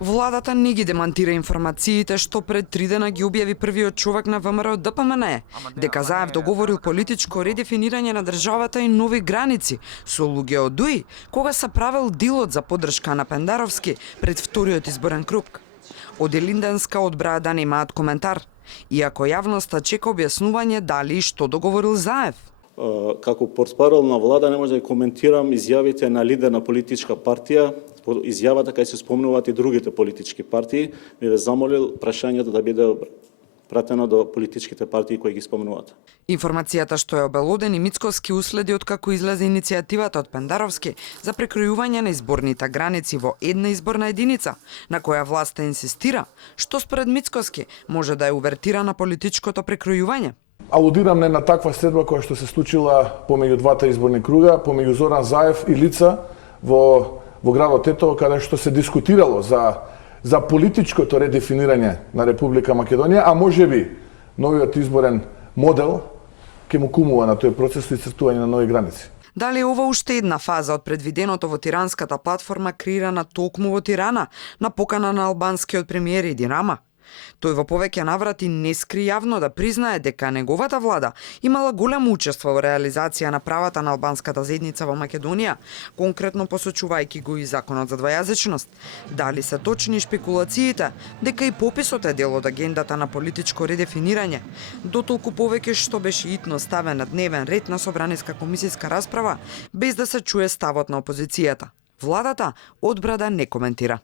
Владата не ги демантира информациите што пред 3 дена ги објави првиот човек на ВМРО ДПМН, дека Заев договорил политичко редефинирање на државата и нови граници со луѓе од ДУИ, кога се правел дилот за поддршка на Пендаровски пред вториот изборен круг. Од Илинденска одбраа да немаат коментар, иако јавноста чека објаснување дали и што договорил Заев. Како портпарол на влада не може да коментирам изјавите на лидер на политичка партија, изјавата кај се спомнуваат и другите политички партии, би ве замолил прашањето да биде пратено до политичките партии кои ги спомнуваат. Информацијата што е обелоден и Мицкоски уследи откако излезе иницијативата од Пендаровски за прекројување на изборните граници во една изборна единица, на која власта инсистира, што според Мицкоски може да е увертира на политичкото прекројување. Алудирам не на таква следба која што се случила помеѓу двата изборни круга, помеѓу Зоран Заев и лица во градот Тетово, каде што се дискутирало за политичкото редефинирање на Република Македонија, а можеби новиот изборен модел ќе му кумува на тој процес и цртување на нови граници. Дали е ова уште една фаза од предвиденото во тиранската платформа креирана токму во Тирана на покана на албанскиот премиер Еди Рама? Тој во повеќе наврати не скри јавно да признае дека неговата влада имала големо учество во реализација на правата на албанската заедница во Македонија, конкретно посочувајќи го и законот за двојазичност. Дали се точни шпекулациите дека и пописот е дел од агендата на политичко редефинирање, дотолку повеќе што беше итно ставен на дневен ред на собраниска комисијска расправа без да се чуе ставот на опозицијата. Владата одбра да не коментира.